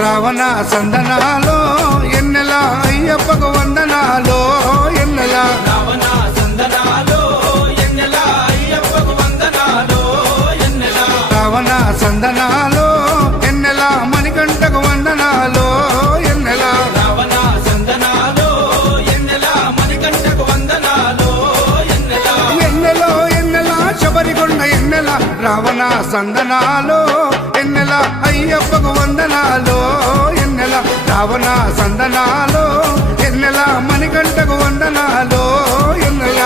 రావణ సందనాలో ఎన్నెల అయ్యప్పకు వందనాలో ఎన్నెల రావణ సందనాలో ఎన్నెల అయ్యప్పకు వందనాలో ఎన్నెల రావణ సందనాలో ఎన్నెల మణికంఠకు వందనాలో ఎన్నెల రావణ సందనాలో ఎన్నెల మణికంఠకు వందనాలో ఎన్నెల ఎన్నెలో ఎన్నెల శబరికొండ ఎన్నెల రావణ సందనాలో ఎన్నెల అయ్యప్పకు వందనాలో ఎన్నెల రావణ సందనాలో ఎన్నెల మణికంఠకు వందనాలో ఎన్నెల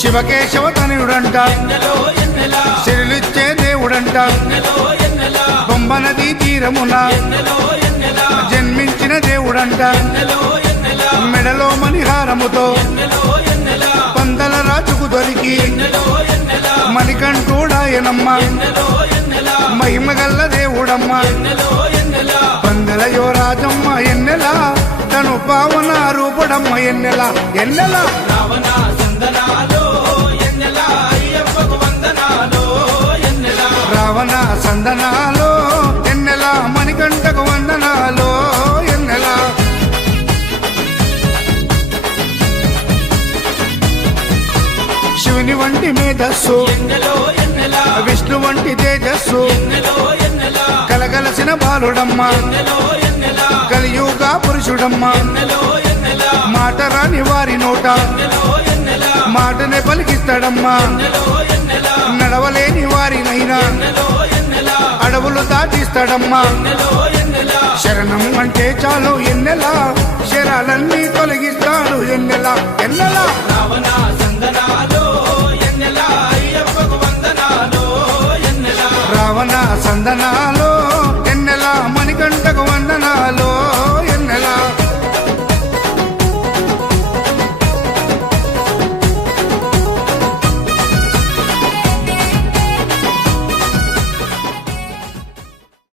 శివకేశవ తనయుడంట ఎన్నెలో ఎన్నెల శిరులిచ్చే దేవుడంట ఎన్నెలో ఎన్నెల బొమ్మ నదీ తీరమున ఎన్నెలో ఎన్నెల జన్మించిన దేవుడంట ఎన్నెలో ఎన్నెల మెడలో మణిహారముతో ఎన్నెలో ఎన్నెల పందల రాజుకు దొరికి ఎన్నెలో ఎన్నెల మణికంఠుడాయనమ్మ ఎన్నెలో ఎన్నెల మహిమగల్ల దేవుడమ్మ ఎన్నెలో ఎన్నెల పందల యువరాజమ్మ ఎన్నెల తను పావన రూపుడమ్మ ఎన్నెల ఎన్నెల రావణ సందనాలో ఎన్నెల అయ్యప్పకు వందనాలో ఎన్నెల రావణ సందనాలో ఎన్నెల మణికంఠకు వందనాలో ఎన్నెల శివుని వంటి మేధస్సు ఎన్నెలో ఎన్నెల విష్ణు వంటి తేజస్సు ఎన్నెలో ఎన్నెల కలగలసిన బాలుడమ్మ ఎన్నెలో ఎన్నెల కలియుగ పురుషుడమ్మ ఎన్నెలో ఎన్నెల మాట రాని వారి నోట ఎన్నెలో ఎన్నెల మాటనే పలికిస్తాడమ్మా ఎన్నెలో ఎన్నెల నడవలేని వారినైనా ఎన్నెలో ఎన్నెల అడవులు దాటిస్తాడమ్మా ఎన్నెలో ఎన్నెల శరణం అంటే చాలు ఎన్నెల శరాలన్నీ తొలగిస్తాడు ఎన్నెల ఎన్నెల రావణ సందనాలో ఎన్నెల అయ్యప్పకు వందనాలో ఎన్నెల రావణ సందనాలో ఎన్నెల మణికంఠకు వందనాలో